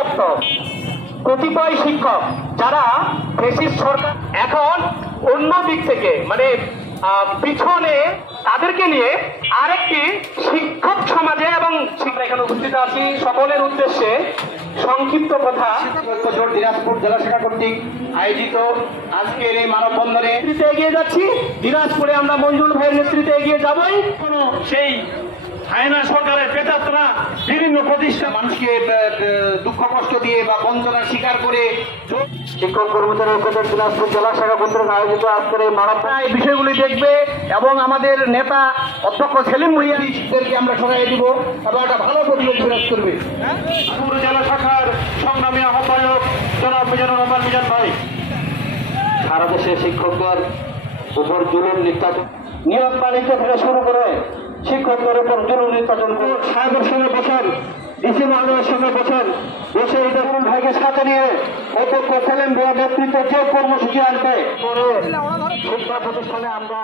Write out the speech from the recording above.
উত্তপ্ত কতিপয় শিক্ষক যারা ফ্যাসিস্ট সরকার এখন অন্য দিক থেকে মানে পিছনে তাদেরকে নিয়ে আরেকটি শিক্ষক সমাজে এবং আমরা এখানে উপস্থিত আছি সকলের উদ্দেশ্যে সংক্ষিপ্ত কথা। দিনাজপুর জেলা শাখা কর্তৃক আয়োজিত আজকের এই মানববন্ধনে নেতৃত্বে এগিয়ে যাচ্ছি। দিনাজপুরে আমরা মঞ্জুর ভাইয়ের নেতৃত্বে এগিয়ে যাবই। কোনো সেই হায়না সরকারের পেটাতরা বিভিন্ন প্রতিষ্ঠান মানুষকে দুঃখ কষ্ট দিয়ে বা বঞ্চনার শিকার করে শিক্ষক কর্মচারী ঐক্যদের দিনাজপুর জেলা শাখা কর্তৃক আয়োজিত আজকের এই মানববন্ধন এই বিষয়গুলি দেখবে এবং আমাদের নেতা অধ্যক্ষ সেলিম ভুঁইয়াদেরকে আমরা সরাই দিব এবং একটা ভালো প্রতিযোগ বিরাজ করবে। জেলা শাখার সংগ্রামী আহ্বায়ক জনাব মিজানুর রহমান মিজান ভাই। সারা দেশে শিক্ষকদের উপর জুলুম নির্যাতন নিয়োগ বাণিজ্য থেকে শুরু করে শিক্ষকদের উপর জুলুম নির্যাতন করে সাহেবের সঙ্গে বসেন, ডিসি মহোদয়ের সঙ্গে বসেন, বসে এই দেখুন ভাইকে সাথে নিয়ে অধ্যক্ষ সেলিম ভুঁইয়ার নেতৃত্বে যে কর্মসূচি আনতে করে শিক্ষা প্রতিষ্ঠানে আমরা